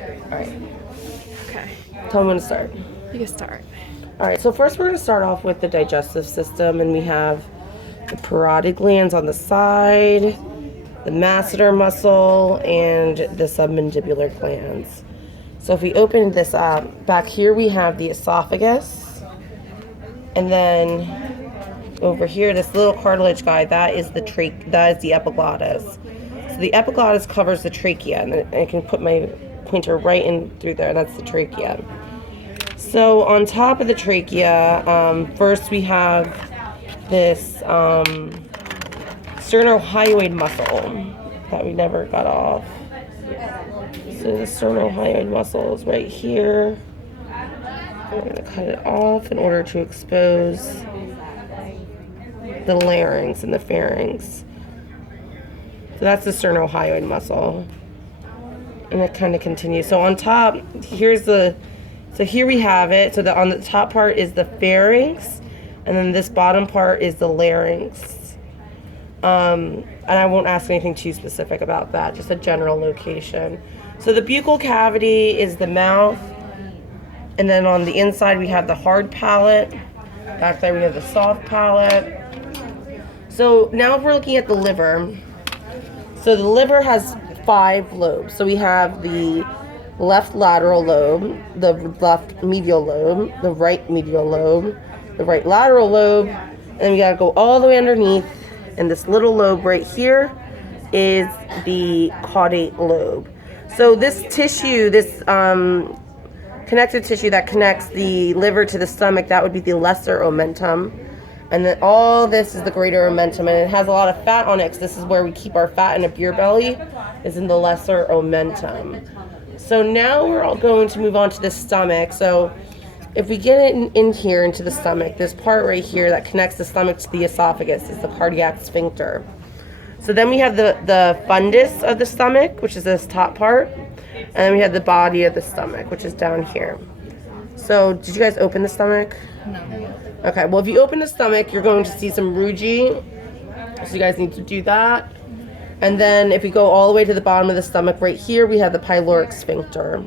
All right. Okay. Tell me when to start. You can start. All right. So first, we're going to start off with the digestive system, and we have the parotid glands on the side, the masseter muscle, and the submandibular glands. So if we open this up, back here we have the esophagus, and then over here, this little cartilage guy, that is the epiglottis. So the epiglottis covers the trachea, and I can put my pointer right in through there, and that's the trachea. So on top of the trachea, first we have this sternohyoid muscle that we never got off. So the sternohyoid muscle is right here. We're going to cut it off in order to expose the larynx and the pharynx. So that's the sternohyoid muscle. And it kind of continues. So on top, so here we have it. So on the top part is the pharynx, and then this bottom part is the larynx. And I won't ask anything too specific about that, just a general location. So the buccal cavity is the mouth, and then on the inside we have the hard palate. Back there we have the soft palate. So now if we're looking at the liver, so the liver has 5 lobes. So we have the left lateral lobe, the left medial lobe, the right medial lobe, the right lateral lobe, and then we gotta go all the way underneath, and this little lobe right here is the caudate lobe. So this tissue, this connective tissue that connects the liver to the stomach, that would be the lesser omentum. And then all this is the greater omentum, and it has a lot of fat on it, because this is where we keep our fat in a beer belly, is in the lesser omentum. So now we're all going to move on to the stomach. So if we get it in here into the stomach, this part right here that connects the stomach to the esophagus is the cardiac sphincter. So then we have the fundus of the stomach, which is this top part, and then we have the body of the stomach, which is down here. So did you guys open the stomach? No. Okay, well, if you open the stomach, you're going to see some rugae, so you guys need to do that. And then if we go all the way to the bottom of the stomach, right here, we have the pyloric sphincter.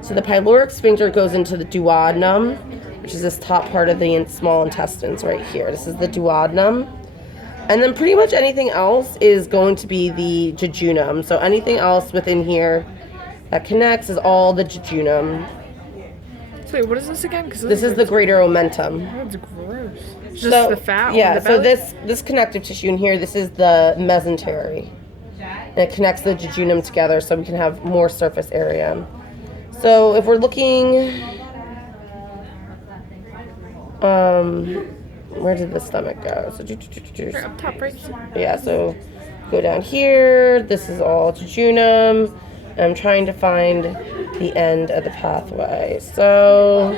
So the pyloric sphincter goes into the duodenum, which is this top part of the small intestines right here. This is the duodenum. And then pretty much anything else is going to be the jejunum. So anything else within here that connects is all the jejunum. So wait, what is this again? This is the greater omentum. That's gross. It's So, just the fat. yeah, on the so belly? this connective tissue in here, this is the mesentery. And it connects the jejunum together so we can have more surface area. So if we're looking, where did the stomach go? So Right up top, right? yeah, so go down here. This is all jejunum. I'm trying to find the end of the pathway. So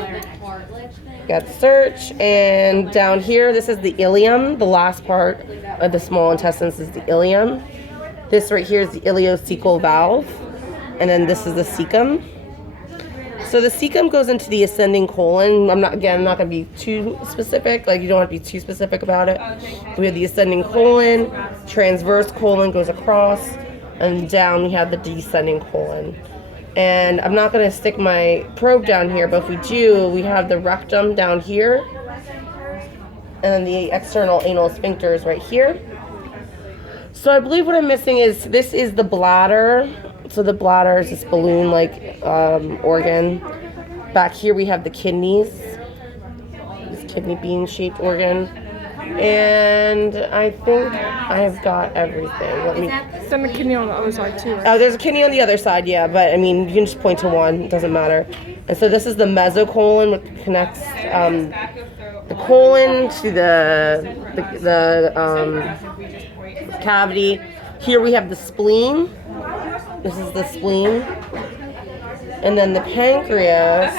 got search, and down here, this is the ileum. The last part of the small intestines is the ileum. This right here is the ileocecal valve, and then this is the cecum. So the cecum goes into the ascending colon. I'm not going to be too specific. Like, you don't have to be too specific about it. We have the ascending colon, transverse colon goes across, and down we have the descending colon. And I'm not going to stick my probe down here, but if we do, we have the rectum down here, and then the external anal sphincter is right here. So I believe what I'm missing is, this is the bladder. So the bladder is this balloon-like organ. Back here we have the kidneys, this kidney bean-shaped organ. And I think I've got everything. Let me. Then the kidney on the other side too, right? Oh, there's a kidney on the other side, yeah, but I mean, you can just point to one, it doesn't matter. And so this is the mesocolon, which connects the colon to the cavity. Here we have the spleen. This is the spleen. And then the pancreas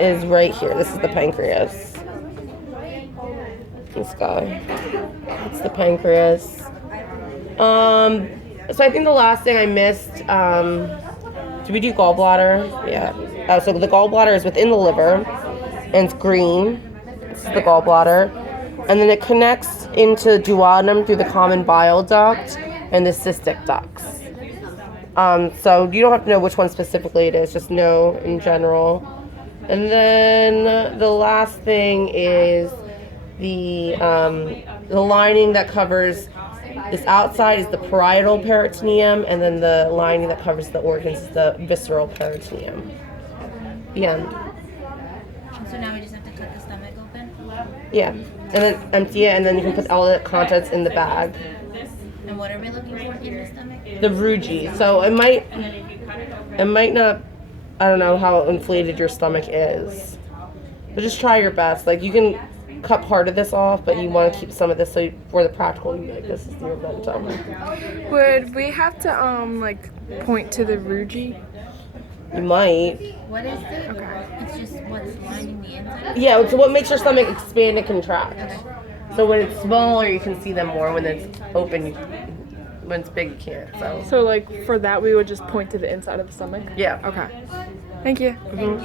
is right here. This is the pancreas. This guy. It's the pancreas. So I think the last thing I missed, did we do gallbladder? Yeah. So the gallbladder is within the liver, and it's green. This is the gallbladder. And then it connects into duodenum through the common bile duct and the cystic ducts. So you don't have to know which one specifically it is, just know in general. And then the last thing is the lining that covers this outside is the parietal peritoneum, and then the lining that covers the organs is the visceral peritoneum. The end. So now we just have to cut the stomach open? Yeah, and then empty it, and then you can put all the contents in the bag. And what are we looking for in the stomach? The rugae. So it might not. I don't know how inflated your stomach is, but just try your best. Like you can cut part of this off, but you want to keep some of this so for the practical. You like this is your mentum. Would we have to like point to the rugae? You might. What is it? Okay. It's just what's lining the inside? Yeah, it's what makes your stomach expand and contract. So when it's smaller, you can see them more. When it's open, when it's big, you can't. So So like for that, we would just point to the inside of the stomach. yeah. Okay. Thank you. Mhm.